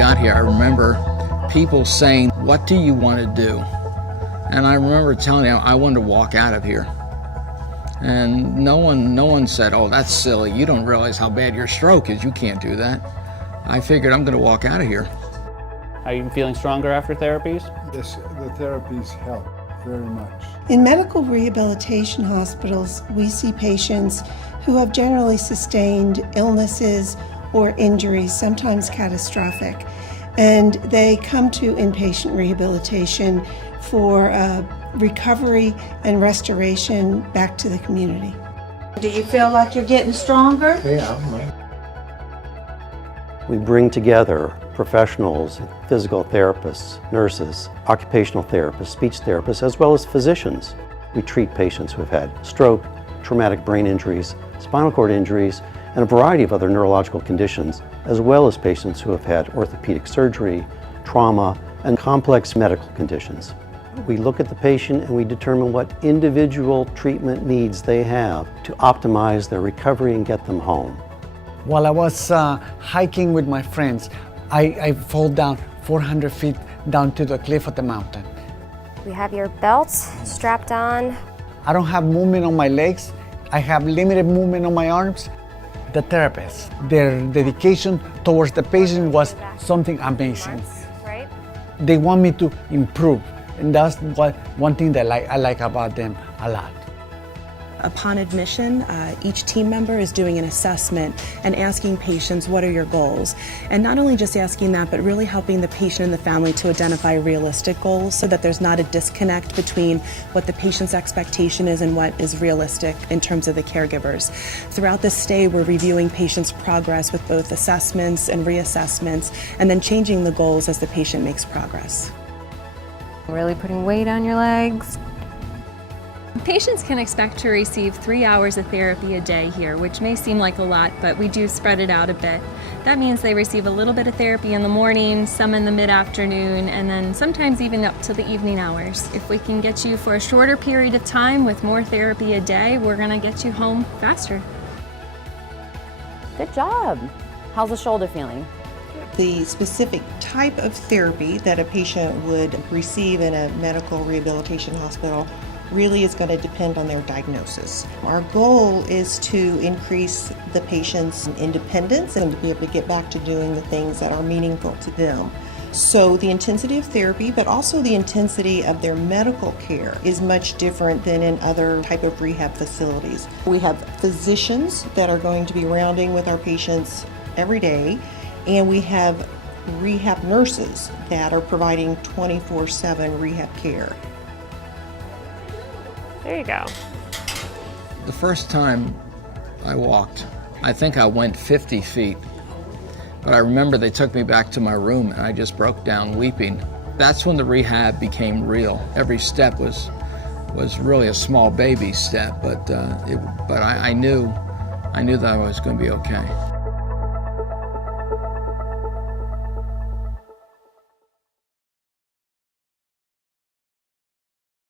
got here, I remember people saying, "What do you want to do?" And I remember telling them I wanted to walk out of here. And no one said, "Oh, that's silly. You don't realize how bad your stroke is. You can't do that." I figured I'm going to walk out of here. Are you feeling stronger after therapies? Yes, the therapies help very much. In medical rehabilitation hospitals, we see patients who have generally sustained illnesses or injuries, sometimes catastrophic, and they come to inpatient rehabilitation for recovery and restoration back to the community. Do you feel like you're getting stronger? Yeah. We bring together professionals, physical therapists, nurses, occupational therapists, speech therapists, as well as physicians. We treat patients who have had stroke, traumatic brain injuries, spinal cord injuries, and a variety of other neurological conditions, as well as patients who have had orthopedic surgery, trauma, and complex medical conditions. We look at the patient and we determine what individual treatment needs they have to optimize their recovery and get them home. While I was hiking with my friends, I fall down 400 feet down to the cliff of the mountain. We have your belt strapped on. I don't have movement on my legs. I have limited movement on my arms. The therapists, their dedication towards the patient was something amazing. Right? They want me to improve, and that's one thing that I like about them a lot. Upon admission, each team member is doing an assessment and asking patients, what are your goals? And not only just asking that, but really helping the patient and the family to identify realistic goals so that there's not a disconnect between what the patient's expectation is and what is realistic in terms of the caregivers. Throughout this stay, we're reviewing patients' progress with both assessments and reassessments, and then changing the goals as the patient makes progress. Really putting weight on your legs. Patients can expect to receive 3 hours of therapy a day here, which may seem like a lot, but we do spread it out a bit. That means they receive a little bit of therapy in the morning, some in the mid-afternoon, and then sometimes even up to the evening hours. If we can get you for a shorter period of time with more therapy a day, we're going to get you home faster. Good job. How's the shoulder feeling? The specific type of therapy that a patient would receive in a medical rehabilitation hospital really is going to depend on their diagnosis. Our goal is to increase the patient's independence and to be able to get back to doing the things that are meaningful to them. So the intensity of therapy, but also the intensity of their medical care is much different than in other type of rehab facilities. We have physicians that are going to be rounding with our patients every day, and we have rehab nurses that are providing 24/7 rehab care. There you go. The first time I walked, I think I went 50 feet. But I remember they took me back to my room and I just broke down weeping. That's when the rehab became real. Every step was really a small baby step, but I knew that I was going to be okay.